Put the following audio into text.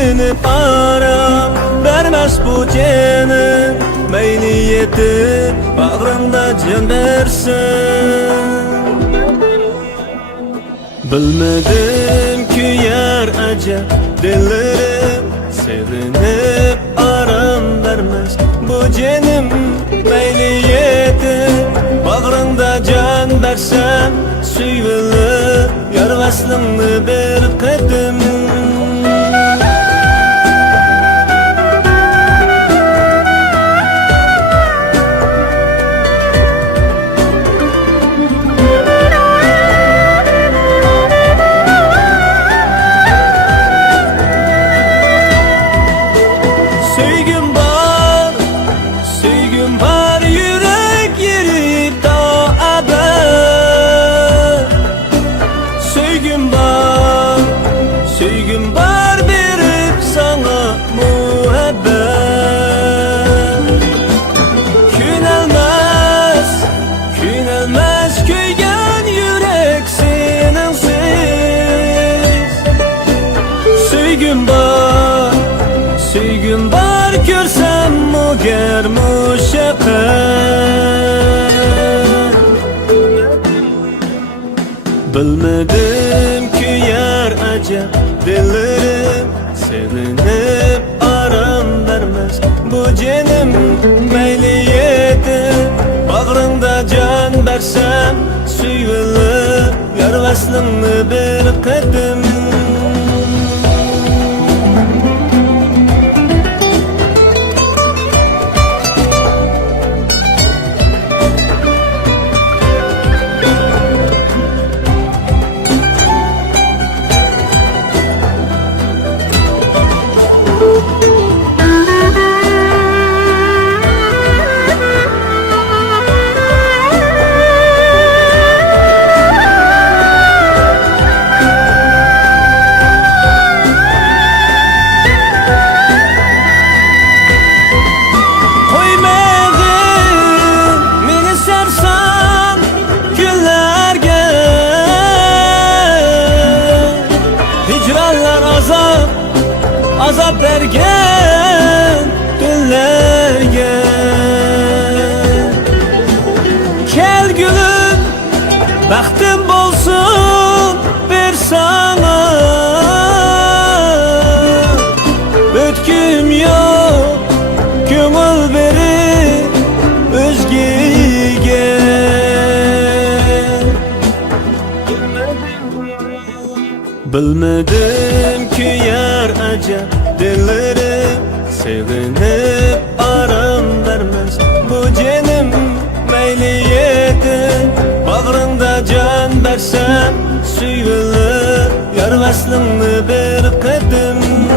Suylanıp aram vermez bu canım, meyli yetip bağrında can versin. Bilmedim ki yar acep dillerim, sevinip aram vermez bu canım, meyli yetip bağrında can versem. Suylanıp yar vaslını bir qedim. Sevgim var yürek yeri dağda. Sevgim var verip sana muhabbet. Künelmez köygen yürek seninsiz. Sevgim var görsem muger muşaqqat. Bilmedim ki yar acep dillerim, sevinip aram vermez bu canım, meyli yetip bağrında can versem. Suylanıp yar vaslını bir qedim. Azap vergen dünlerge. Kel gülüm baxtim bolsun bir sana. Ötküm yok köngül verip özgege. Bilmedim ki yar acep dillerim, sevinip aram vermez bu canım, meyli yetip bağrında can versem. Suylanıp yar vaslını bir qedim.